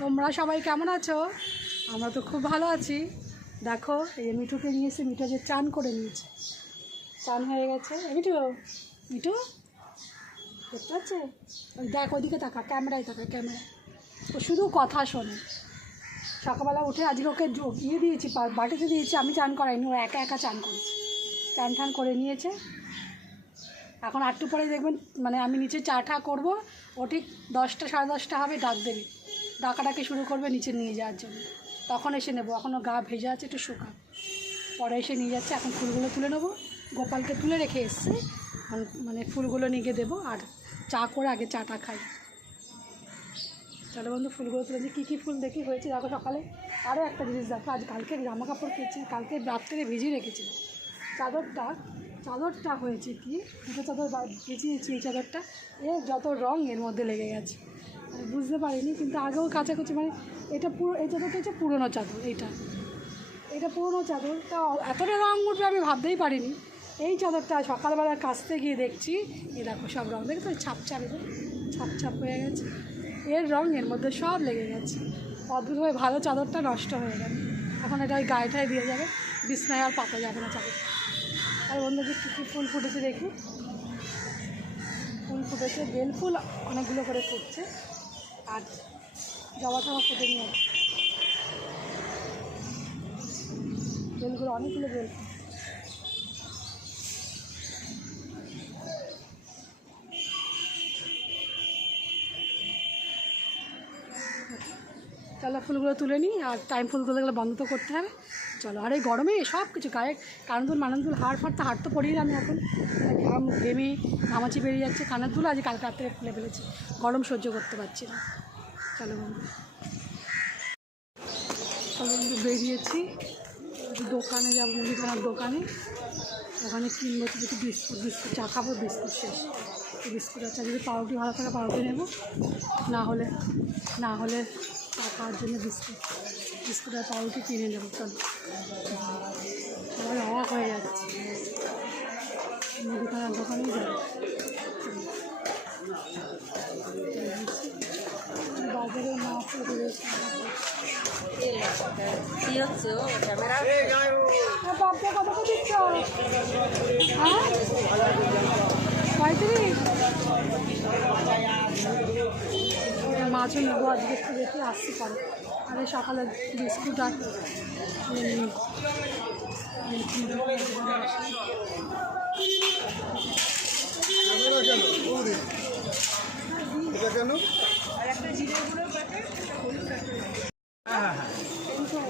তোমরা সবাই কেমন আছো? আমরা তো খুব ভালো আছি। দেখো এই মিঠুকে নিয়ে এসে মিঠু যে চান করে নিয়েছে, চান হয়ে গেছে। মিঠু মিঠু দেখতে পাচ্ছে? ওই দেখ ওইদিকে তাকা, ক্যামেরায় তাকা, ক্যামেরায়। ও শুধু কথা শোনে। সকালবেলা উঠে আজকে ওকে ইয়ে দিয়েছি, বাটিতে দিয়েছি, আমি চান করাইনি, ও একা একা চান করেছে। চান টান করে নিয়েছে। এখন একটু পরে দেখবেন মানে আমি নিচে চা টা করবো, ও ঠিক 10টা সাড়ে 10টা হবে, ডাক দেবে, ডাকাডাকি শুরু করবে নিচে নিয়ে যাওয়ার জন্য। তখন এসে নেবো, এখনও গা ভেজা আছে, একটু শুকা, পরে এসে নিয়ে যাচ্ছে। এখন ফুলগুলো তুলে নেবো, গোপালকে তুলে রেখে এসছে, মানে ফুলগুলো নিয়ে গিয়ে দেবো। আর চা করে আগে চাটা খাই। চলো বন্ধু, ফুলগুলো তুলে দিই। কী ফুল দেখি হয়েছে দেখো। সকালে আরও একটা জিনিস দেখো, আজ কালকে জামা কাপড় কেচে কালকে রাত্রে ভিজিয়ে রেখেছিলাম। চাদরটা হয়েছে কি, দুটো চাদর ভিজিয়েছি, এই চাদরটা যত রঙ এর মধ্যে লেগে গেছে, মানে বুঝতে পারিনি। কিন্তু আগেও কাচাকুচি, মানে এটা পুরো, এই চাদরটা হচ্ছে পুরোনো চাদর। এটা পুরোনো চাদর, তা এতটা রঙ উঠবে আমি ভাবতেই পারিনি। এই চাদরটা সকালবেলা কাচতে গিয়ে দেখছি, এ দেখো সব রঙ দেখে তো ছাপ হয়ে গেছে। এর রঙ এর মধ্যে সব লেগে গেছে। অদ্ভুতভাবে ভালো চাদরটা নষ্ট হয়ে গেল। এখন এটা ওই গায়েটায় দিয়ে যাবে, বিছনায় আর পাতা যাবে না চাদর। আর অন্য যে কী ফুল ফুটেছে দেখি। ফুল ফুটেছে, বেল ফুল অনেকগুলো করে ফুটছে, আর জবা টবা ফুটে নিয়ে যাবে। বেলগুলো অনেকগুলো বেল। চলো ফুলগুলো তুলে নিই, আর টাইম ফুল তুলে গেলে বন্ধ তো করতে হবে। চলো, আর এই গরমে সব কিছু গায়ে কানদুল মানন্দুল হাড় তো পড়িয়ে আমি এখন ঘাম ঘেমে ঘামাচি বেরিয়ে যাচ্ছে। কানের দুল আজ কালকে রাত্রে খুলে ফেলেছি, গরম সহ্য করতে পারছি না। চলো বন্ধু বেরিয়েছি, দোকানে যাবো, মুদিখানার দোকানে। ওখানে কিনবো কিছু বিস্কুট চা খাবো, বিস্কুট শেষ। বিস্কুট আছে, যদি পাউরুটি ভালো থাকে পাউরুটি নেবো, না হলে চা খাওয়ার জন্য বিস্কুট আর পাউরুটি কিনে নেবো। চলো, সবাই অবাক হয়ে যাচ্ছে, মুদিখানার দোকানেই যাবো। বাজারে মাছ রয়েছে। বাচ্চা কত করে দিচ্ছ? হ্যাঁ 35। মাছও নেবো আজকে একটু বেশি, আসতে পারে। আর এই সকালে বিস্কুট আর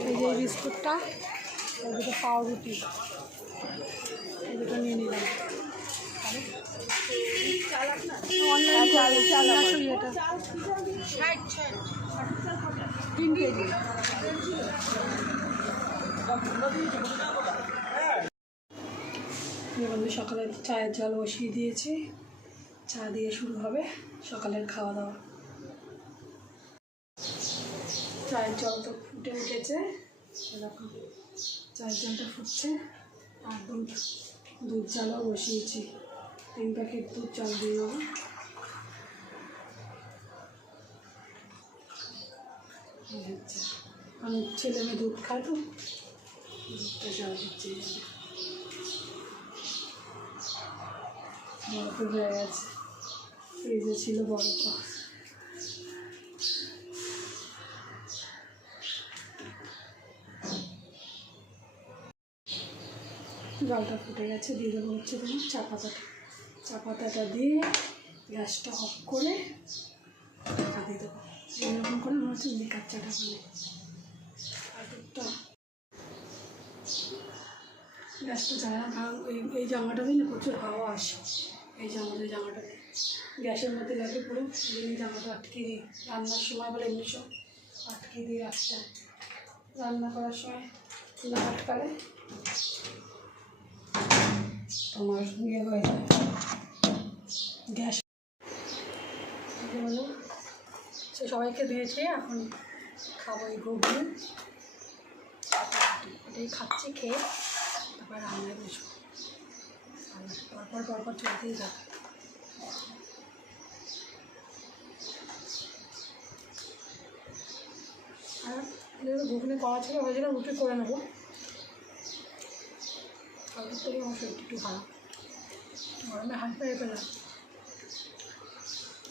এই যে বিস্কুটটা, এই দুটো পাউরুটি, এই দুটো নিয়ে নিলাম। অনলাইন চালাচ্ছি এটা 3 কেজি। বন্ধু সকালে চায়ের জল বসিয়ে দিয়েছি, চা দিয়ে শুরু হবে সকালের খাওয়া দাওয়া। চায়ের জল তো ফুটে উঠেছে, এরকম চায়ের জলটা ফুটছে। আর দুধ চালও বসিয়েছি, 3 প্যাকেট দুধ চাল দিয়ে দেবো। আমি ছেলে মেয়ে দুধ খাই তো, দুধটা চাল দিচ্ছি। বরফ হয়ে গেছে, ফ্রিজে ছিল বরফ। জলটা ফুটে গেছে, দিয়ে দেবো হচ্ছে তোমার চা পাতাটা দিয়ে গ্যাসটা অফ করে ঢাকা দিয়ে দেবো। এরকম করে মনে হচ্ছে লিকার চাটা বলে। আর দুধটা গ্যাসটা যায় না, কারণ এই জামাটা দিয়ে না প্রচুর হাওয়া আসে। এই জামাটা গ্যাসের মধ্যে লাগে পুরো, এই জামাটা আটকে দিই রান্নার সময়, বলে এমনি সব আটকে দিয়ে রাখতে, রান্না করার সময় না আটকালে তোমার ইয়ে হয়ে যায় গ্যাস। সে সবাইকে দিয়েছে, এখন খাবো এই ঘুগনি, এটাই খাচ্ছি, খেয়ে তারপর রান্নায় বসবো। পরপর চলতেই যাবে। আর যেহেতু ঘুগনি করা ছিল হয়েছিল, রুটি করে নেবো। কালকের থেকে আমার শরীরটা একটু খারাপ, গরমে হাত পেয়ে পেলাম।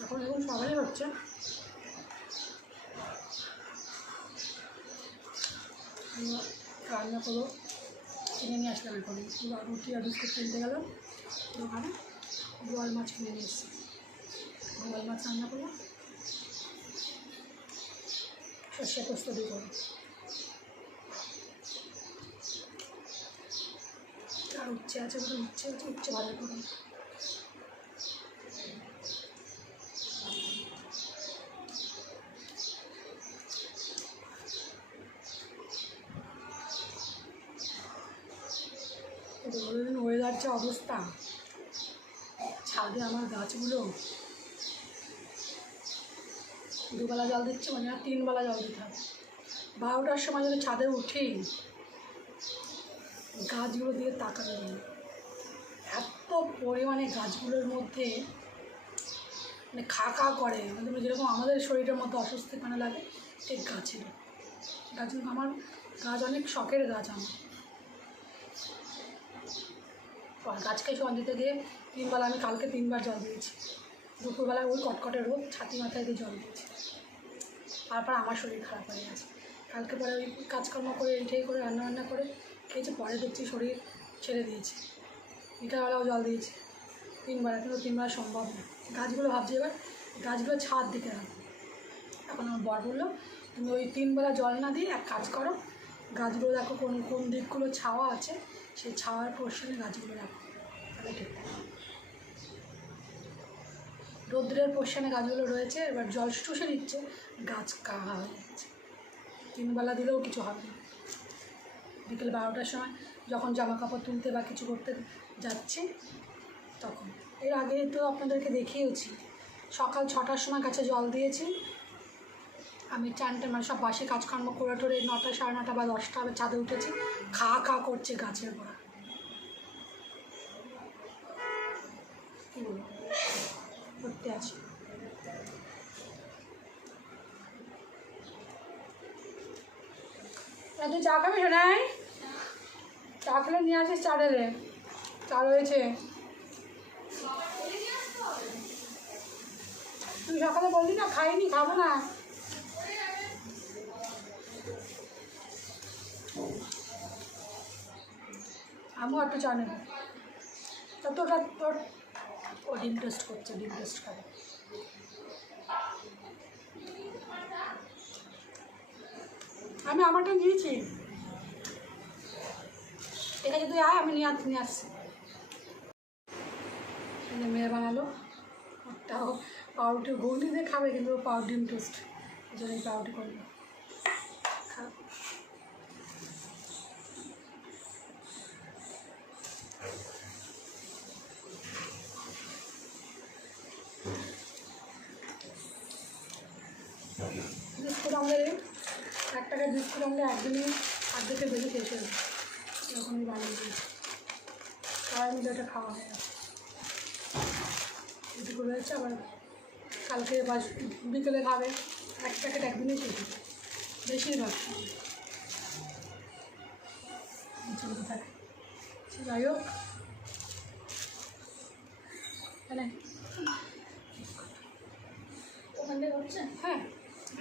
এখন সবাই হচ্ছে, রান্না করবো। কিনে নিয়ে আসলাম এখন রুটি আর বিস্কুট কিনতে গেলাম দোকানে, বোয়াল মাছ কিনে নিয়ে এসেছি। বোয়াল মাছ রান্না করবো, সর্ষে পোস্ত দিয়ে করবো। আর উচ্ছে আছে, উচ্ছে ভালো করবো। দিন ওয়েদার যে অবস্থা, ছাদে আমার গাছগুলো দুবেলা জল দিচ্ছে, মানে আর 3 বেলা জল দিতে হবে। 12টার সময় যদি ছাদে উঠি, গাছগুলো দিয়ে তাকাবে না, এত পরিমাণে গাছগুলোর মধ্যে মানে খা করে, মানে যেরকম আমাদের শরীরের মধ্যে অস্বস্তিপনা লাগে, ঠিক গাছের গাছগুলো। আমার গাছ অনেক শখের গাছ আমার। গাছকে জল দিতে গিয়ে 3 বেলা, আমি কালকে 3 বার জল দিয়েছি। দুপুরবেলায় ওই কটকটে রোদ, ছাতি মাথায় দিয়ে জল দিয়েছি। তারপর আমার শরীর খারাপ হয়ে গেছে। কালকে পরে ওই কাজকর্ম করে এটাই করে রান্না করে খেয়েছি, পরে দেখছি শরীর ছেড়ে দিয়েছে। বিকালবেলাও জল দিয়েছি 3 বার, কিন্তু 3 বার সম্ভব না। গাছগুলো ভাবছি এবার গাছগুলো ছাদ দিতে হবে। এখন আমার বর বললো, তুমি ওই 3 বেলা জল না দিয়ে এক কাজ করো, গাছগুলো দেখো কোন কোন দিকগুলো ছাওয়া আছে, সেই ছাওয়ার পোর্শনে গাছগুলো রাখো, তাহলে ঠিক থাকে। রৌদ্রের পোর্শনে গাছগুলো রয়েছে, এবার জল শুষে নিচ্ছে, গাছ কাহা হয়ে যাচ্ছে। 3 বেলা দিলেও কিছু হবে না। বিকেল 12টার সময় যখন জামা কাপড় তুলতে বা কিছু করতে যাচ্ছি, তখন এর আগে তো আপনাদেরকে দেখিয়েছি, সকাল 6টার সময় গাছে জল দিয়েছি। আমি চানটা মানে সব বাসি কাজকর্ম করে টোরে 9টা, 9:30 বা 10টা ছাদে উঠেছি, খা করছে গাছের গোড়া। কী বলবো, করতে আছি। তুই চা খাবি শোনাই? চা খেলে নিয়ে আসিস, চা ঢেলে। চা রয়েছে, তুই সকালে বললি না খাইনি, খাবো না। আমিও একটু চা নেব। তোর ও ডিম টেস্ট করছে, ডিম টেস্ট খাবে। আমি আমারটা নিয়েছি, এটা যদি আয় আমি নিয়ে আসছি। মেয়ে বানালো, ওটাও পাউরুটি ঘুগনি দিয়ে খাবে, কিন্তু ডিম টোস্ট, এই জন্যই পাউরুটি করলো। বিস্কুট আমাদের 1 টাকার বিস্কুট আমরা একদিনই অর্ধেকে বেশি শেষ হয়ে যায়, এরকমই বানিয়ে দিয়েছি। সবাই মিলে এটা খাওয়া হয়ে গেছে, এটুকু রয়েছে। আবার কালকে বা বিকেলে খাবে, 1 প্যাকেট একদিনই শেষ হবে, বেশিরভাগ চলতে থাকে। যাই হোক, মানে ওখান থেকে হচ্ছে, হ্যাঁ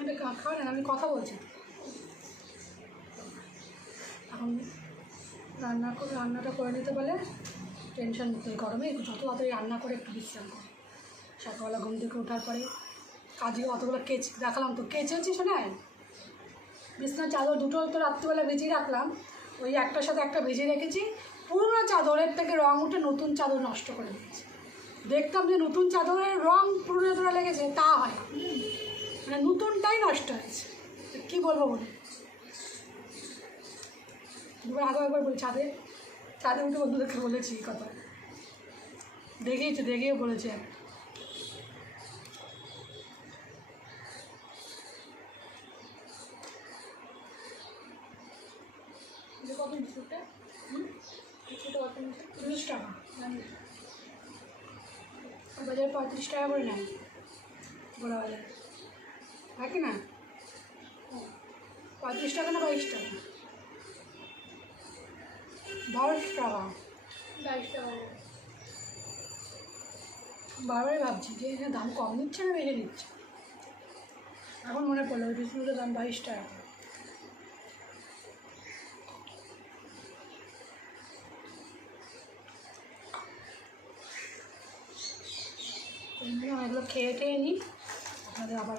এটা খাওয়া না, আমি কথা বলছি। এখন রান্নাটা করে নিতে পারলে টেনশন মুক্ত। গরমে যত তাড়াতাড়ি রান্না করে একটু বিশ্রাম করে, সকালবেলা ঘুম থেকে ওঠার পরে কাজে অতগুলো দেখালাম তো কেচেছি, শোনায় বিছনার চাদর দুটো তো রাত্রিবেলা ভিজিয়ে রাখলাম, ওই একটার সাথে একটা ভিজিয়ে রেখেছি, পুরোনো চাদরের থেকে রঙ উঠে নতুন চাদর নষ্ট করে দিয়েছি। দেখতাম যে নতুন চাদরের রঙ পুরোনো ধরে লেগেছে, তা হয় না, মানে নতুনটাই নষ্ট হয়েছে। কী বলবো বলে দুবার আগে একবার বলি, ছাদে উঠে বন্ধুদেরকে বলেছি এই কথা, দেখিয়ে বলেছি। কত বিস্কুটটা? বিস্কুটটা কত নিচ্ছে? 30 টাকা, বাজারে 35 টাকা করে নেয়, বড় বাজার থাকে না। 35 টাকা না 22 টাকা? 22 টাকা। 22 টাকা। বারবারই ভাবছি যে এখানে দাম কম নিচ্ছে না বেশি নিচ্ছে। এখন মনে পড়লো ওই বিস্কুটের দাম 22 টাকা। এগুলো খেয়ে টেয়ে নিই, আপনাদের আবার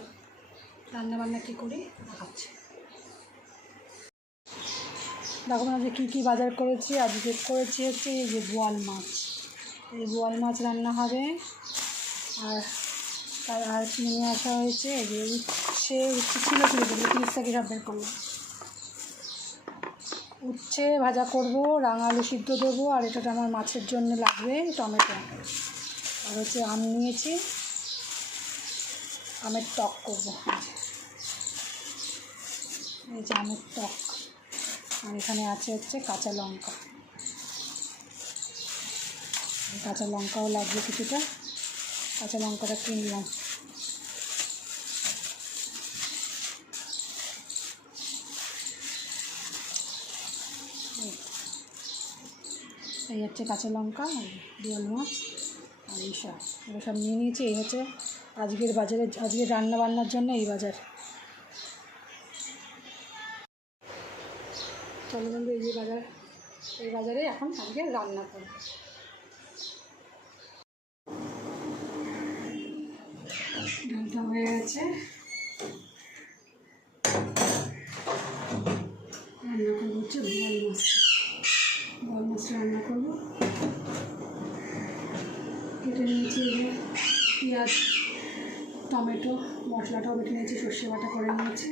রান্নাবান্না কী করি দেখাচ্ছি। দেখো আজকে কী কী বাজার করেছি। আজকে করেছি হচ্ছে এই যে বোয়াল মাছ, এই বোয়াল মাছ রান্না হবে। আর কিনে আসা হয়েছে এই যে উচ্ছে ছিল 30 টাকা সব বের করলাম। উচ্ছে ভাজা করব, রাঙা আলু সিদ্ধ দেবো, আর এটা আমার মাছের জন্য লাগবে টমেটো। আর হচ্ছে আম নিয়েছি, আমের টক করবো। এই যে আমের টক। আর এখানে আছে হচ্ছে কাঁচা লঙ্কা, কাঁচা লঙ্কাও লাগবে কিছুটা, কাঁচা লঙ্কাটা কিনলাম। এই হচ্ছে কাঁচা লঙ্কা, বোয়াল মাছ আর এইসব এগুলো সব নিয়ে নিয়েছি। এই হচ্ছে আজকের বাজারে, আজকে রান্না বান্নার জন্য এই বাজার। চলো বন্ধু, এই যে বাজার, এই বাজারে এখন আজকে রান্না করব। ডালটা হয়ে গেছে, রান্না করবো হচ্ছে বোয়াল মাছ। বোয়াল মাছ রান্না করবো। কেটে নিয়েছি পেঁয়াজ, টমেটো, মশলাটাও বেটে নিয়েছি, সর্ষে বাটা করে নিয়েছি।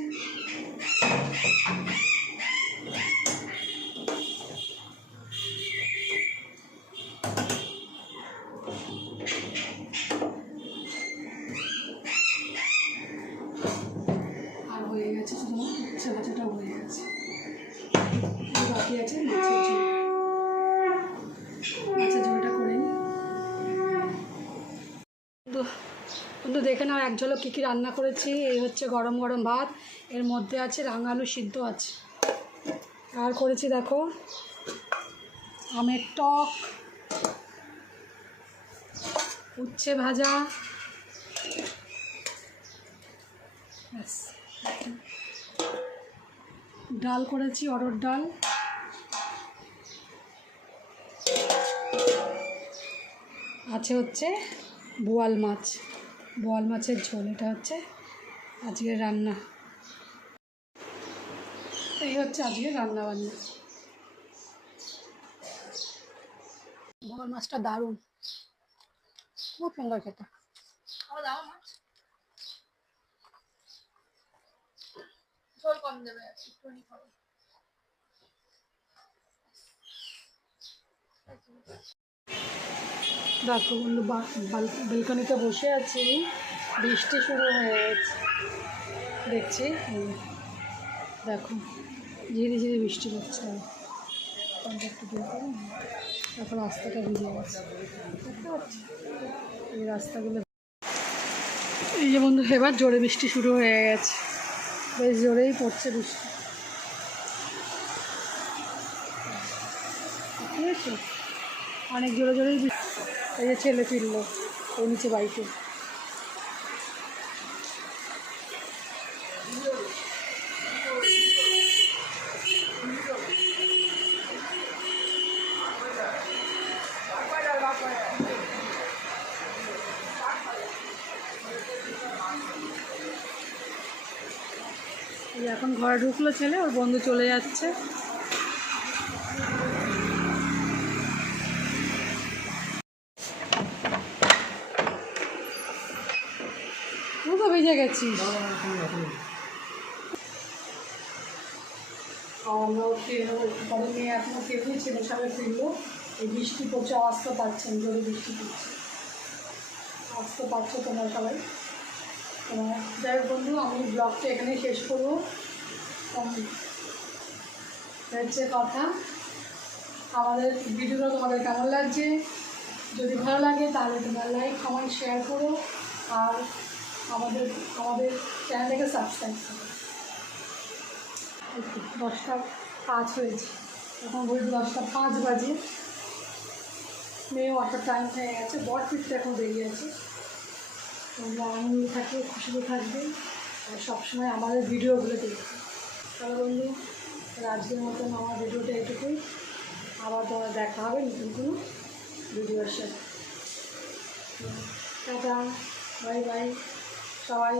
আর হয়ে গেছে শুধু উচ্ছে ভাজাটাও হয়ে গেছে, বাকি আছে মাছের ঝোল। মাছের ঝোলটা করে নিই। বন্ধু দেখে নাও এক ঝলক কী কী রান্না করেছি। এই হচ্ছে গরম গরম ভাত, এর মধ্যে আছে রাঙা আলু সিদ্ধ আছে, আর করেছি দেখো আমের টক, উচ্ছে ভাজা, ব্যাস। ডাল করেছি অরহর ডাল, আছে হচ্ছে বোয়াল মাছ, বোয়াল মাছের ঝোল। এটা হচ্ছে আজকের রান্না, এই হচ্ছে আজকের রান্না বান্না। বোয়াল মাছটা দারুণ, খুব সুন্দর খেতে। ঝোল কম দেবে, একটুখানি খাবো। দেখো বন্ধু, বেলকনিতে বসে আছি, বৃষ্টি শুরু হয়ে গেছে দেখছি। দেখো ধীরে ধীরে বৃষ্টি পড়ছে। একটু দূর করে দেখো রাস্তাটা ভিজে গেছে, দেখতে পাচ্ছি এই রাস্তাগুলো। এই যে বন্ধু এবার জোরে বৃষ্টি শুরু হয়ে গেছে, বেশ জোরেই পড়ছে বৃষ্টি, ঠিক আছে? অনেক জোরে জোরেই বৃষ্টি। এই যে ছেলে ফিরলো ওই নিচে বাড়িতে। এখন ঘরে ঢুকলো ছেলে, ওর বন্ধু চলে যাচ্ছে। তুই তো ভিজে গেছিস। আমরাও খেয়ে নেবো একটু পরে, মেয়ে এখনও খেয়েছি, ছেলে সবাই ফিরলো। এই বৃষ্টি পড়ছে, আসতে পারছেন, জোরে বৃষ্টি পড়ছে, আসতে পারছো তোমরা সবাই। যাই হোক বন্ধু, আমি ব্লগটা এখানেই শেষ করবো। হচ্ছে কথা, আমাদের ভিডিওটা তোমাদের কেমন লাগছে? যদি ভালো লাগে তাহলে তোমরা লাইক কমেন্ট শেয়ার করো, আর আমাদের চ্যানেলটাকে সাবস্ক্রাইব করো। এই তো 10টা 5 হয়েছে, এখন বলছি 10টা 5 বাজে। মেয়েও আসার টাইম হয়ে গেছে, বর ফিরতে এখন দেরি আছে। তোমরা আনন্দ থাকবে, খুশিতে থাকবে, আর সবসময় আমাদের ভিডিওগুলো দেখবে। চলো বন্ধু, আজকের মতন আমার ভিডিওটা এটুকুই। আবার তোমার দেখা হবে নতুন কোনো ভিডিওর সাথে। টাটা, বাই বাই সবাই।